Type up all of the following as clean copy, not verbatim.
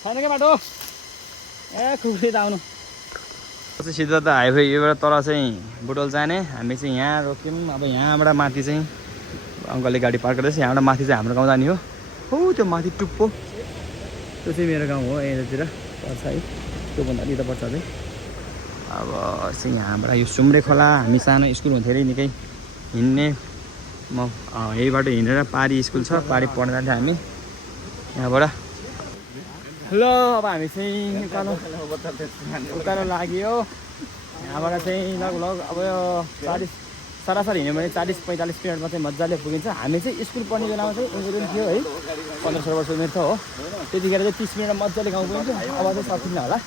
छैन के बाटो ए खुकुरी त आउनु सिधा त हाइवे योबाट तल चाहिँ बुटोल जाने हामी चाहिँ यहाँ रोक्यौँ अब यहाँबाट माथि चाहिँ अङ्कलले गाडी पार्क गर्दैछ यहाँबाट माथि चाहिँ हाम्रो गाउँ जाने हो त्यो माथि टुप्पो त्यो चाहिँ मेरो गाउँ हो यतातिर पर्छ है त्योभन्दा अलिक पर्छ अझै अब चाहिँ यहाँबाट यो सुम्रे खोला हामी सानो स्कुल हुन्थ्यो अरे निकै हिँड्ने म यही बाटो हिँडेर पारी स्कुल छ पारी पढ्न जान्थ्यो हामी यहाँबाट ल अब हामी चाहिँ उकालो लाग्यो यहाँबाट चाहिँ लगभग अब यो 40 सरासरी हिँड्यो भने 40-45 मिनटमा चाहिँ मजाले पुगिन्छ हामी चाहिँ स्कुल पढ्ने बेलामा चाहिँ उमेर थियो है 15-16 वर्ष उमेर थियो हो त्यतिखेर चाहिँ 30 मिनटमा मजाले गाउँ पुगिन्छ अब चाहिँ सकिन्न होला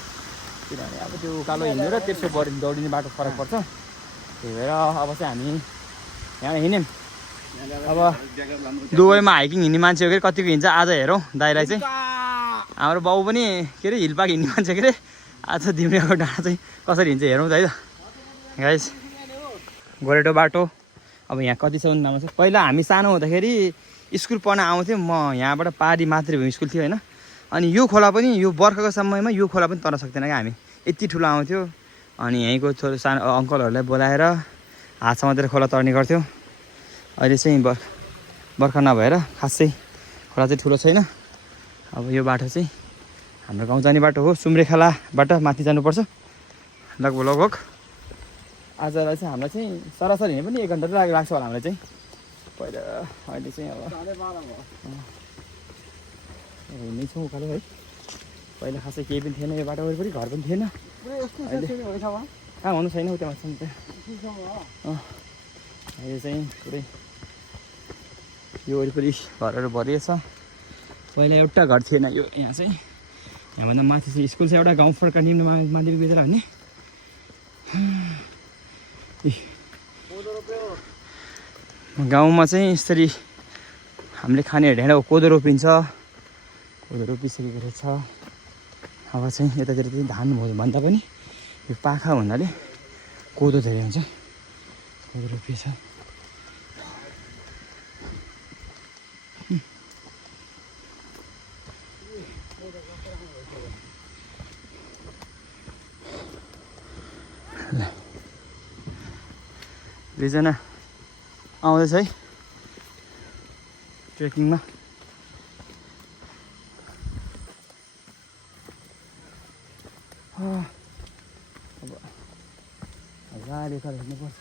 किनभने अब त्यो उकालो हिँड्नु र तेर्सो दौडिने बाटो फरक पर्छ त्यही भएर अब चाहिँ हामी यहाँ हिँड्यौँ अब दुबईमा हाइकिङ हिँड्ने मान्छे हो कि कतिको हिँड्छ आज हेरौँ दाइलाई चाहिँ हाम्रो बाउ पनि के अरे हिलपाक हिँड्ने मान्छे के अरे आज दिम्रियाको डाँडा चाहिँ कसरी हिँड्छ हेरौँ त है त गाइस गोरेटो बाटो अब यहाँ कतिसम्म नाम छ पहिला हामी सानो हुँदाखेरि स्कुल पढ्न आउँथ्यौँ म यहाँबाट पारी मातृभूमि स्कुल थियो होइन अनि यो खोला पनि यो बर्खाको समयमा यो खोला पनि तर्न सक्दैन क्या हामी यति ठुलो आउँथ्यो अनि यहीँको थोरै सानो अङ्कलहरूलाई बोलाएर हातसम्मतिर खोला तर्ने गर्थ्यो अहिले चाहिँ बर्खा नभएर खासै खोला चाहिँ ठुलो छैन अब यो बाटो चाहिँ हाम्रो गाउँ जाने बाटो हो सुम्रेखालाबाट माथि जानुपर्छ लगभग आजलाई चाहिँ हामीलाई चाहिँ सरासरी हिँड्ने पनि 1 घन्टा लाग्छ होला हामीलाई चाहिँ पहिला अहिले चाहिँ अब हिँड्नै छौँ उकालो है पहिला खासै केही पनि थिएन यो बाटो वरिपरि घर पनि थिएन कहाँ हुनु छैन उता माथि अहिले चाहिँ पुरै यो वरिपरि घरहरू भरिएछ पहिला एउटा घर थिएन यो यहाँ चाहिँ यहाँभन्दा माथि चाहिँ स्कुल छ एउटा गाउँ फर्का निम्न माध्यमिक विद्यालय भन्ने गाउँमा चाहिँ यसरी हामीले खाने ढेँडा कोदो रोपिन्छ कोदो रोपिसकेको रहेछ अब चाहिँ यतातिर चाहिँ धान भन्दा पनि यो पाखा भन्नाले कोदो धेरै हुन्छ कोदो रोपिएछ दुईजना आउँदैछ है ट्रेकिङमा अब गाडी खर हिँड्नुपर्छ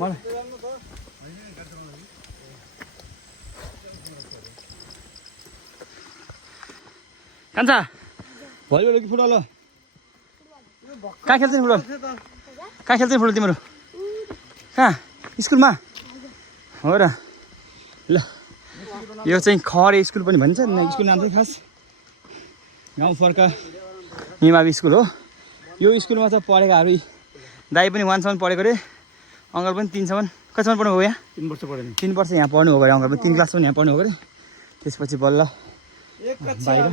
मलाई कान्छा भलिबल कि फुटबल हो कहाँ खेल्छ फुटबल कहाँ खेल्छ फुटबल तिम्रो कहाँ स्कुलमा हो र ल यो चाहिँ खरे स्कुल पनि भन्छ स्कुल नाम चाहिँ खास गाउँ फर्का हिमावी स्कुल हो यो स्कुलमा चाहिँ पढेकाहरू दाइ पनि 1 सम्म पढेको अरे अङ्कल पनि 3 सम्म कतिसम्म पढ्नु हो यहाँ 3 वर्ष पढ्यो 3 वर्ष यहाँ पढ्नु हो अरे अङ्कल पनि 3 क्लाससम्म यहाँ पढ्नु हो अरे त्यसपछि बल्ल बाहिर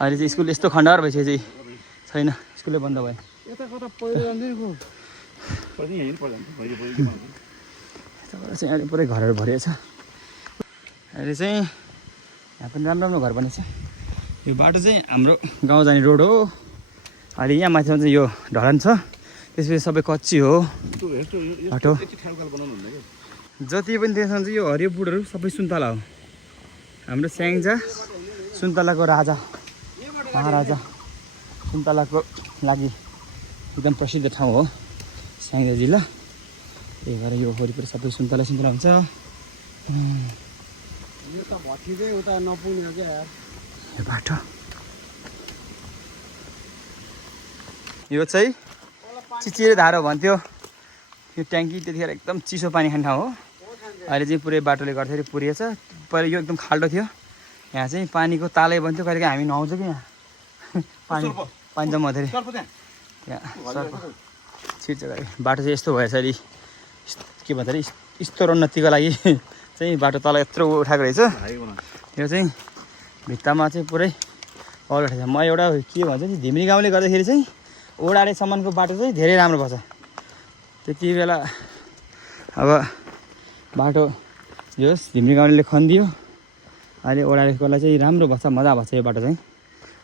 अहिले चाहिँ स्कुल यस्तो खण्डहर भइसकेपछि छैन स्कुलै बन्द भयो चाहिँ अहिले पुरै घरहरू भरिएछ अहिले चाहिँ यहाँ पनि राम्रो राम्रो घर बनेछ यो बाटो चाहिँ हाम्रो गाउँ जाने रोड हो अहिले यहाँ माथिमा चाहिँ यो ढलान छ त्यसपछि सबै कच्ची हो बाटो जति पनि त्यसमा चाहिँ यो हरियो बुढहरू सबै सुन्तला हो हाम्रो स्याङ्जा सुन्तलाको राजा महाराजा सुन्तलाको लागि एकदम प्रसिद्ध ठाउँ हो स्याङ्जा जिल्ला त्यही भएर यो वरिपरि सबै सुन्तला हुन्छ यो बाटो यो चाहिँ चिचिरे धारो भन्थ्यो यो ट्याङ्की त्यतिखेर एकदम चिसो पानी खाने ठाउँ हो अहिले चाहिँ पुरै बाटोले गर्दाखेरि पुरिएछ पहिला यो एकदम खाल्डो थियो यहाँ चाहिँ पानीको तालै बन्थ्यो कहिलेकाहीँ हामी नुहाउँछौँ कि यहाँ पानी जम्मा हुँदाखेरि यहाँ छिर्छ बाटो चाहिँ यस्तो भएछ अहिले के भन्छ अरे स्तरोन्नतिको लागि चाहिँ बाटो तल यत्रो उठाएको रहेछ यो चाहिँ भित्तामा चाहिँ पुरै अल उठाएको छ म एउटा के भन्छ नि धिम्री गाउँले गर्दाखेरि चाहिँ ओडालेसम्मको बाटो चाहिँ धेरै राम्रो भएछ त्यति बेला अब बाटो यो धिम्री गाउँले खनिदियो अहिले ओह्रालोलाई चाहिँ राम्रो बस्छ, मजा बस्छ यो बाटो चाहिँ।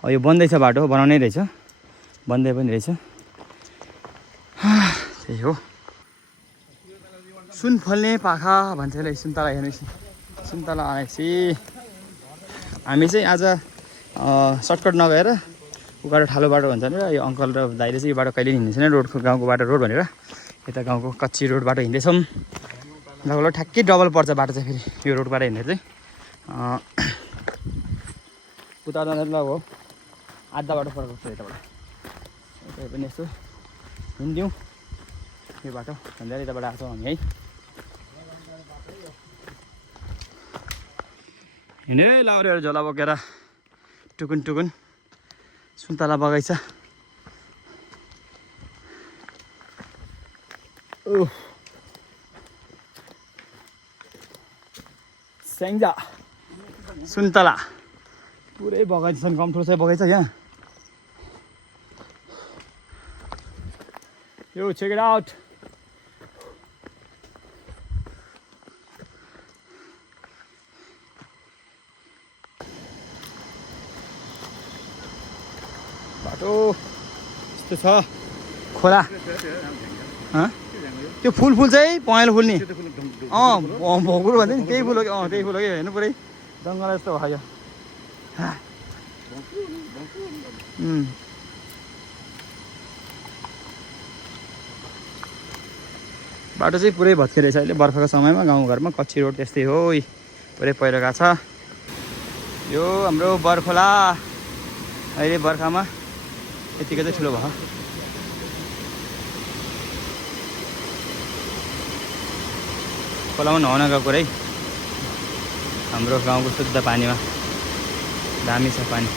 अब यो बन्दैछ, बाटो बनाउनै रहेछ, बन्दै पनि रहेछ। त्यही हो, सुन फल्ने पाखा भन्छ यसले। सुन्तला हेर्नुहोस्, सुन्तला आएपछि हामी चाहिँ आज सर्टकट नगएर उकालो ठालो बाटो भन्छ भनेर यो अङ्कल र दाइले चाहिँ यो बाटो कहिले हिँड्ने छैन, रोडको गाउँको बाटो रोड भनेर यता गाउँको कच्ची रोड बाटो हिँड्दैछौँ। लगभग ठ्याक्कै डबल पर्छ बाटो चाहिँ फेरि यो रोडबाट हिँड्दा चाहिँ। उता जाँदा ल हो आधा बाटो फरक छ यताबाट। यता पनि यसो हिँडिदिउँ यो बाटो भन्दा यताबाट आएको हामी है। हिँडेरै लाउरेर झोला बोकेर टुकुन टुकुन सुन्तला बगैँचा। स्याङ्जा सुन्तला पुरै बगैँचा छन्, कम ठुलो छ बगैँचा यहाँ। यो check it out. बाटो यस्तो छ, खोला। त्यो फुल चाहिँ पहेँलो फुल नि। भोगुर भन्छ नि, त्यही फुल हो कि? त्यही फुल हो कि? हेर्नु पुरै जङ्गल जस्तो भयो। बाटो चाहिँ पुरै भत्किरहेछ अहिले बर्खाको समयमा। गाउँघरमा कच्ची रोड त्यस्तै हो, पुरै पहिरो गएको छ। यो हाम्रो बरखोला अहिले बर्खामा यतिकै चाहिँ ठुलो भयो। खोलामा नुहाउन गएको है, हाम्रो गाउँको शुद्ध पानीमा। दामी छ पानी।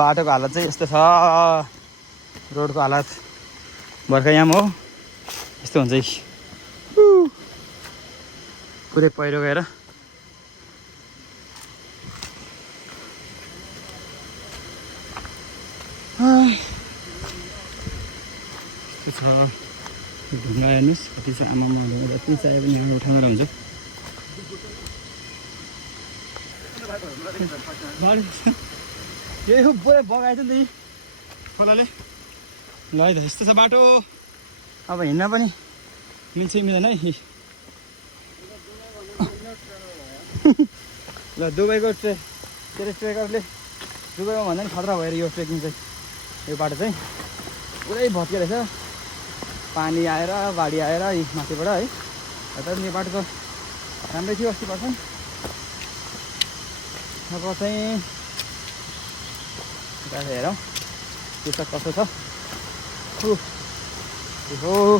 बाटोको हालत चाहिँ यस्तो छ, रोडको हालत बर्खायाम हो यस्तो हुन्छ है। पुरै पहिरो गएर यस्तो छ। ढुङ्गा हेर्नुहोस् कति छ, आमामा जति चाहियो पनि यहाँ उठाएर हुन्छ। यही हो पुरै बगाएछ नि त खोलाले। ल है त यस्तो छ बाटो, अब हिँड्न पनि मिल्छ मिल्दैन है। ल दुबईको ट्रेकरले दुबईमा भन्दा पनि खतरा भएर यो ट्रेकिङ चाहिँ यो बाटो चाहिँ पुरै भत्किरहेछ। पानी आएर बाढी आएर माथिबाट है। तर यो बाटो त राम्रै थियो अस्ति पर्छ। अब चाहिँ हेरौँ के छ कसो छ। हो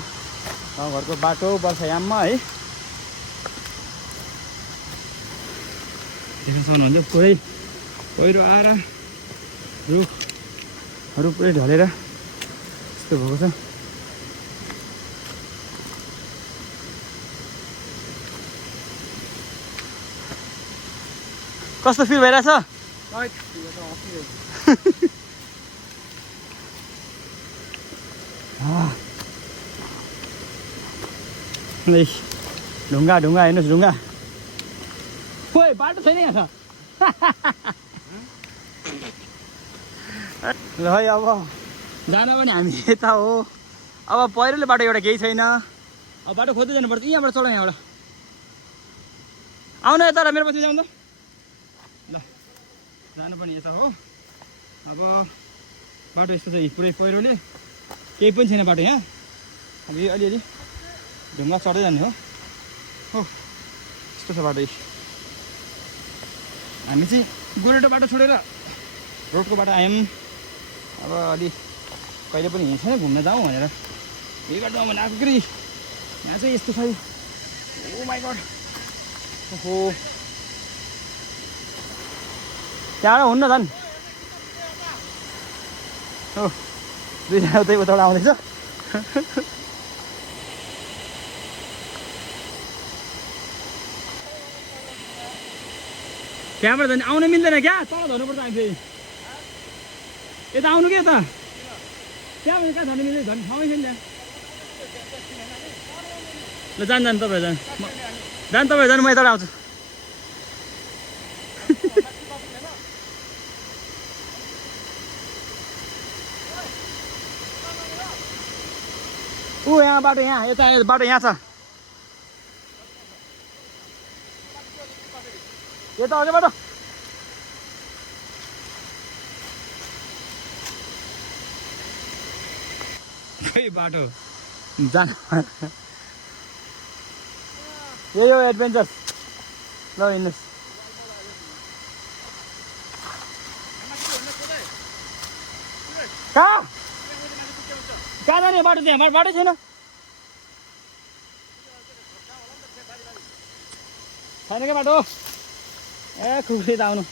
गाउँघरको बाटो बर्खायाममा है देख्न सक्नुहुन्छ। पुरै पहिरो आएर रुखहरू पुरै ढलेर यस्तो भएको छ। कस्तो फिल भइरहेछ? ढुङ्गा ढुङ्गा हेर्नुहोस्, ढुङ्गा। खोइ बाटो छैन यहाँ त। ल है अब जान पनि हामी यता हो। अब पहिरोले बाटो एउटा केही छैन, अब बाटो खोज्दै जानुपर्छ। यहाँबाट चल, यहाँबाट आउनु यता र मेरो पछि जाउँ त। ल जानु पनि यता हो। अब बाटो यस्तो छ, पुरै पहिरोले केही पनि छैन बाटो यहाँ। अब यो अलिअलि ढुङ्गा चढ्दै जाने हो। यस्तो छ बाटो। हामी चाहिँ गोरेटो बाटो छोडेर रोडको बाटो आयौँ। अब अलि कहिले पनि हिँड्छ छैन, घुम्न जाउँ भनेर यही बाटो जाउँ भने आएको कि यहाँ चाहिँ यस्तो छ। ओ माइ गड, ओहो त्यहाँबाट हुन्न झन् हो दुईजना उतै उताबाट आउँदैछ त्यहाँबाट झन् आउनु मिल्दैन क्या तल झर्नुपर्छ हामी फेरि यता आउनु के यता त्यहाँबाट कहाँ झर्नु मिल्दैन झन् ठाउँै छैन त्यहाँ ल जानु तपाईँ जानु तपाईँ जानु म यताबाट आउँछु यहाँ बाटो यहाँ यता बाटो यहाँ छ यता आउँछ बाटो खै बाटो जान यो एडभेन्चर ल हिँड्नुहोस् कहाँ कहाँ जाने बाटो त्यहाँ बाटो छैन छैन क्या बाटो ए खुकुरी त आउनु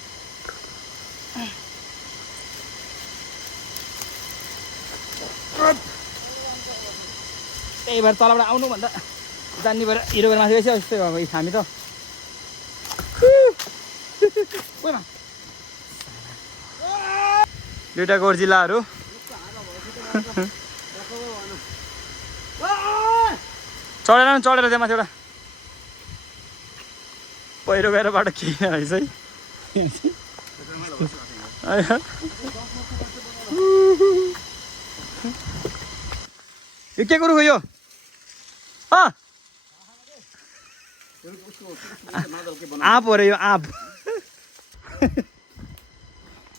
त्यही भएर तलबाट आउनु भन्दा जान्ने भएर हिरो माथि गएछ जस्तै भयो हामी त दुईवटा गोर्जिल्लाहरू चढेर त्यहाँ माथि एउटा पहिरो गएर बाटो के रहेछ है यो के कुरो यो आँप हो रे यो आँप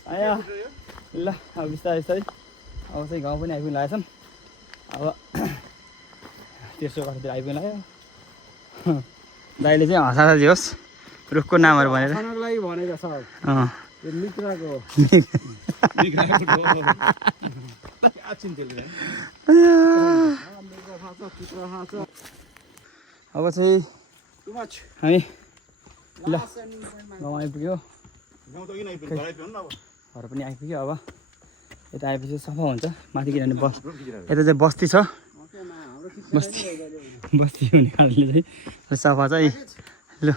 आयो ल अब बिस्तारै बिस्तारै अब चाहिँ गाउँ पनि आइपुग्नु लागेछन् अब तेस्रो कठातिर आइपुग्नु लाग्यो दाइले चाहिँ हँसा दियोस् रुखको नामहरू भनेर अब चाहिँ हामी ल गाउँ आइपुग्यो घर पनि आइपुग्यो अब यता आएपछि सफा हुन्छ माथि किनभने यता चाहिँ बस्ती छ बस्ती हुने कारणले चाहिँ सफा चाहिँ ल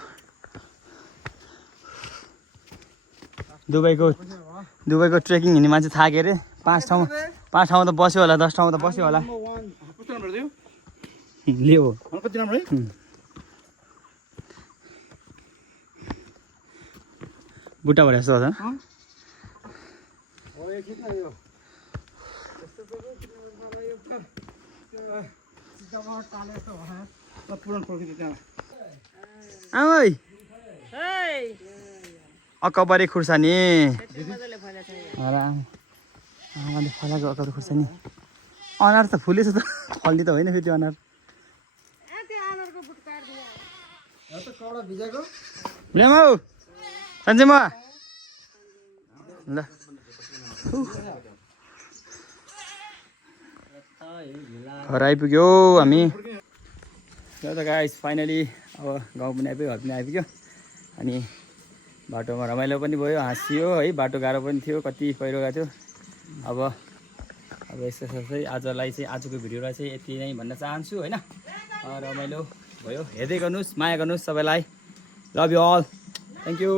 दुबईको ट्रेकिङ हिँड्ने मान्छे थाक्यो अरे पाँच ठाउँमा त बस्यो होला 10 ठाउँमा त बस्यो होला लियो बुट्टा भरे जस्तो छ अकबरी खुर्सानी फलाएको अकबरी खुर्सानी अनार त फुलेछ त फल्ने त होइन फेरि त्यो अनार ल्याऊ सन्चै म ल घर आइपुग्यो हामी ल त गाइस फाइनली अब गाउँ पनि आइपुग्यो घर पनि आइपुग्यो अनि बाटोमा रमाइलो पनि भयो हाँसियो है बाटो गाह्रो पनि थियो कति पहिरो गएको थियो अब यस्तै आजलाई चाहिँ आजको भिडियोलाई चाहिँ यति नै भन्न चाहन्छु होइन रमाइलो भयो हेर्दै गर्नुहोस् माया गर्नुहोस् सबैलाई love you all thank you